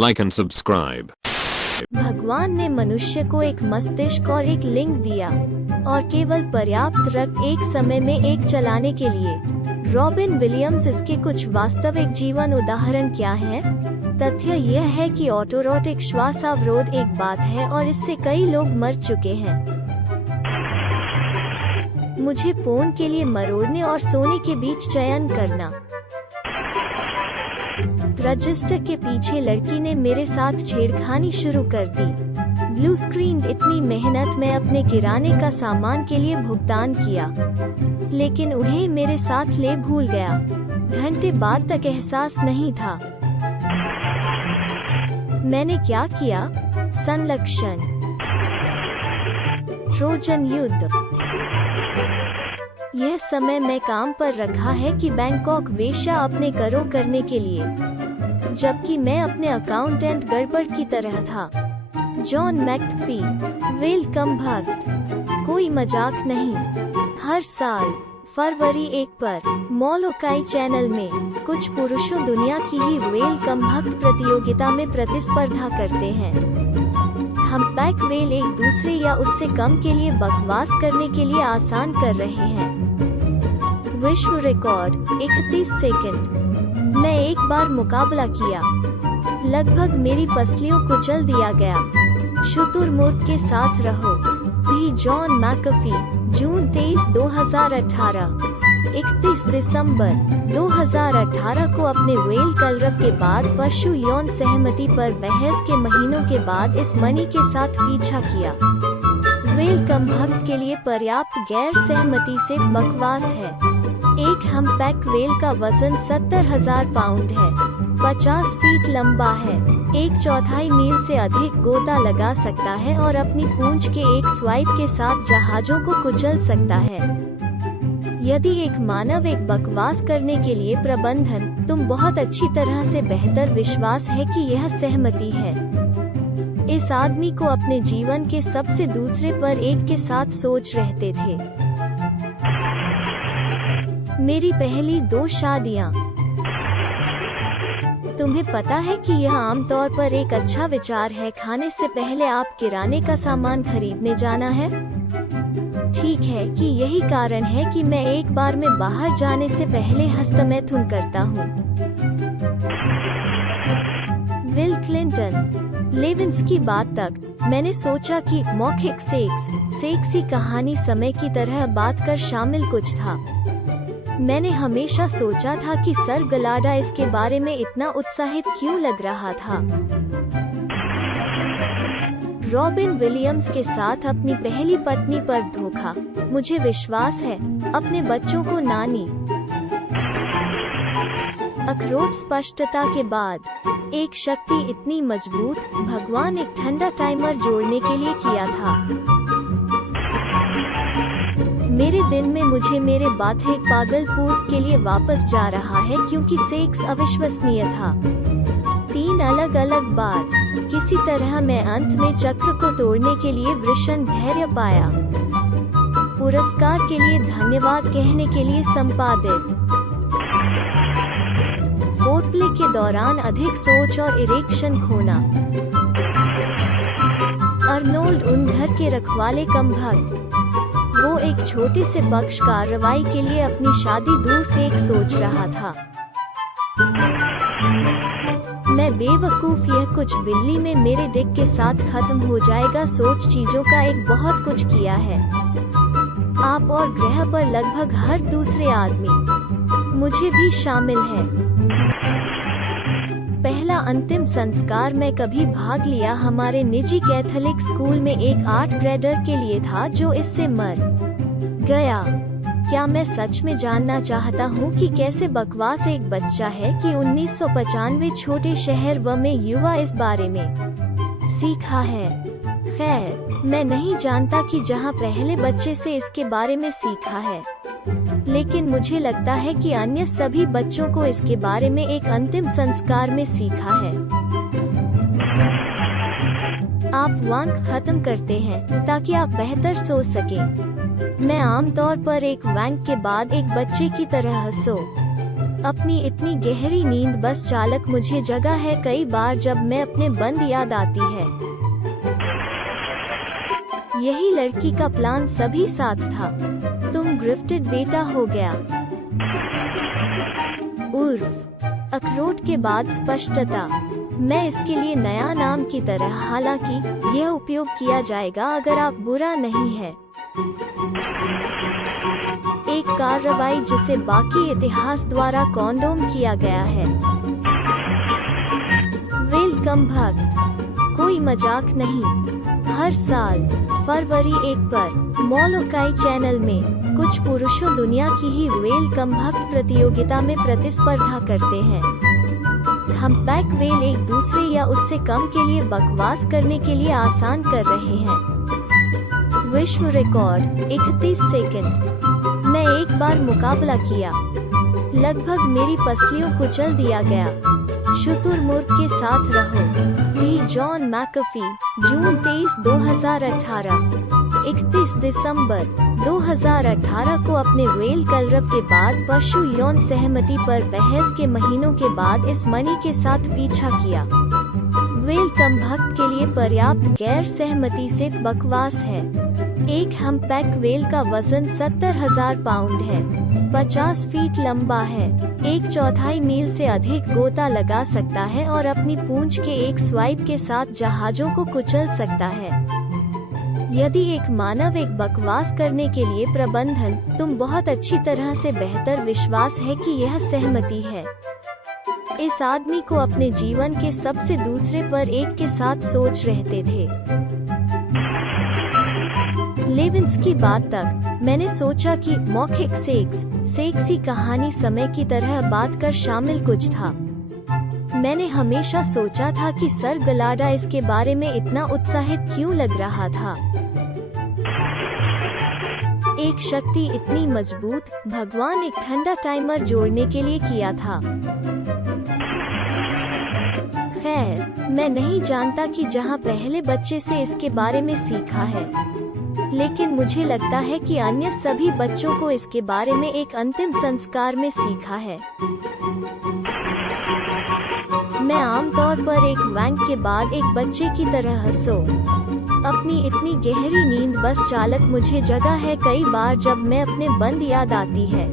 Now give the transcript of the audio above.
like and subscribe. भगवान ने मनुष्य को एक मस्तिष्क और एक लिंग दिया और केवल पर्याप्त रक्त एक समय में एक चलाने के लिए। रॉबिन विलियम्स इसके कुछ वास्तविक जीवन उदाहरण क्या हैं? तथ्य यह है कि ऑटोरोटिक श्वासावरोध एक बात है और इससे कई लोग मर चुके हैं। मुझे पोर्न के लिए मरोड़ने और सोने के बीच चयन करना। रजिस्टर के पीछे लड़की ने मेरे साथ छेड़खानी शुरू कर दी। ब्लू स्क्रीन इतनी मेहनत में अपने किराने का सामान के लिए भुगतान किया, लेकिन उन्हें मेरे साथ ले भूल गया। घंटे बाद तक एहसास नहीं था। मैंने क्या किया? संलक्षण, ट्रोजन युद्ध। यह समय मैं काम पर रखा है कि बैंकॉक वेश्या अपने करों करने के लिए, जबकि मैं अपने अकाउंटेंट गड़बड़ की तरह था। जॉन मैकफी, वेलकम भक्त। कोई मजाक नहीं। हर साल फरवरी 1 पर मोलोकाई चैनल में कुछ पुरुषों दुनिया की ही वेलकम भक्त प्रतियोगिता में प्रतिस्पर्धा करते हैं। हम पैक वेल एक दूसरे या उससे कम के लिए बकवास करने के लिए आसान कर रहे हैं। विश्व रिकॉर्ड 31 सेकंड। मैं एक बार मुकाबला किया, लगभग मेरी पसलियों को कुचल दिया गया। शुतुरमुर्ग के साथ रहो। भी जॉन मैकफी, जून 23, 2018। 31 दिसंबर 2018 को अपने वेल कलरव के बाद पशु यौन सहमति पर बहस के महीनों के बाद इस मणि के साथ पीछा किया। वेलकम भक्त के लिए पर्याप्त गैर सहमति से बकवास है। एक हम्पबैक वेल का वजन 70,000 पाउंड है, 50 फीट लंबा है, 1/4 मील से अधिक गोता लगा सकता है और अपनी पूंछ के एक स्वाइप के साथ जहाजों को कुचल सकता है। यदि एक मानव एक बकवास करने के लिए प्रबंधन, तुम बहुत अच्छी तरह से बेहतर विश्वास है कि यह सहमति है। इस आदमी को अपने जीवन के सबसे दूसरे पर एक के साथ सोच रहते थे। मेरी पहली 2 शादियां। तुम्हें पता है कि यह आमतौर पर एक अच्छा विचार है खाने से पहले आप किराने का सामान खरीदने जाना है। ठीक है कि यही कारण है कि मैं एक बार में बाहर जाने से पहले हस्तमैथुन करता हूँ। बिल क्लिंटन, लेविंस्की बात तक मैंने सोचा कि मौखिक सेक्सी कहानी समय की तरह बात कर शामिल कुछ था। मैंने हमेशा सोचा था कि सर गलाडा इसके बारे में इतना उत्साहित क्यों लग रहा था। रॉबिन विलियम्स के साथ अपनी पहली पत्नी पर धोखा। मुझे विश्वास है अपने बच्चों को नानी। अखरोट स्पष्टता के बाद एक शक्ति इतनी मजबूत, भगवान एक ठंडा टाइमर जोड़ने के लिए किया था। मेरे दिन में मुझे मेरे बाथे पागलपुर के लिए वापस जा रहा है क्योंकि सेक्स अविश्वसनीय था। 3 अलग अलग बार। किसी तरह मैं अंत में चक्र को तोड़ने के लिए वृषण धैर्य पाया। पुरस्कार के लिए धन्यवाद कहने के लिए संपादित। फोरप्ले के दौरान अधिक सोच और इरेक्शन खोना। अर्नोल्ड उन घर के रखवाले कम भक्त। वो एक छोटे से पक्ष कार्रवाई के लिए अपनी शादी दूर फेंक सोच रहा था। मैं बेवकूफ, यह कुछ बिल्ली में मेरे डिक के साथ खत्म हो जाएगा सोच चीजों का एक बहुत कुछ किया है। आप और ग्रह पर लगभग हर दूसरे आदमी, मुझे भी शामिल है। पहला अंतिम संस्कार मैं कभी भाग लिया हमारे निजी कैथोलिक स्कूल में एक 8 ग्रेडर के लिए था जो इससे मर गया। क्या मैं सच में जानना चाहता हूँ कि कैसे बकवास एक बच्चा है कि 1995 छोटे शहर व में युवा इस बारे में सीखा है। खैर, मैं नहीं जानता कि जहाँ पहले बच्चे से इसके बारे में सीखा है, लेकिन मुझे लगता है कि अन्य सभी बच्चों को इसके बारे में एक अंतिम संस्कार में सीखा है। आप वांक खत्म करते हैं ताकि आप बेहतर सो सकें। मैं आमतौर पर एक वैंक के बाद एक बच्चे की तरह सो अपनी इतनी गहरी नींद बस चालक मुझे जगा है कई बार जब मैं अपने बंद याद आती है। यही लड़की का प्लान सभी साथ था। तुम ग्रिफ्टेड बेटा हो गया। उर्फ अखरोट के बाद स्पष्टता। मैं इसके लिए नया नाम की तरह, हालांकि यह उपयोग किया जाएगा अगर आप बुरा नहीं है। एक कार्रवाई जिसे बाकी इतिहास द्वारा कॉन्डोम किया गया है। वेलकम भक्त, कोई मजाक नहीं। हर साल फरवरी 1 पर मोलोकाई चैनल में कुछ पुरुषों दुनिया की ही वेलकम भक्त प्रतियोगिता में प्रतिस्पर्धा करते हैं। हम्पैक वेल एक दूसरे या उससे कम के लिए बकवास करने के लिए आसान कर रहे हैं। विश्व रिकॉर्ड 31 सेकंड। मैं एक बार मुकाबला किया, लगभग मेरी पसलियों कुचल दिया गया। शुतुरमुर्ग के साथ रहो। भी जॉन मैकफी, जून 23, 2018। 31 दिसंबर 2018 को अपने वेल कलरव के बाद पशु यौन सहमति पर बहस के महीनों के बाद इस मणि के साथ पीछा किया। वेलकम भक्त के लिए पर्याप्त गैर सहमति से बकवास है। एक हम्पैक वेल का वजन 70,000 पाउंड है, 50 फीट लंबा है, 1/4 मील से अधिक गोता लगा सकता है और अपनी पूंछ के एक स्वाइप के साथ जहाजों को कुचल सकता है। यदि एक मानव एक बकवास करने के लिए प्रबंधन, तुम बहुत अच्छी तरह से बेहतर विश्वास है कि यह सहमति है। इस आदमी को अपने जीवन के सबसे दूसरे पर एक के साथ सोच रहते थे। लेविन्स्की बात तक मैंने सोचा कि मौखिक सेक्सी कहानी समय की तरह बात कर शामिल कुछ था। मैंने हमेशा सोचा था कि सर गलाडा इसके बारे में इतना उत्साहित क्यों लग रहा था। एक शक्ति इतनी मजबूत, भगवान एक ठंडा टाइमर जोड़ने के लिए किया था। खैर, मैं नहीं जानता कि जहां पहले बच्चे से इसके बारे में सीखा है, लेकिन मुझे लगता है कि अन्य सभी बच्चों को इसके बारे में एक अंतिम संस्कार में सीखा है। मैं आमतौर पर एक वैंक के बाद एक बच्चे की तरह हंसो। अपनी इतनी गहरी नींद बस चालक मुझे जगा है कई बार जब मैं अपने बंद याद आती है।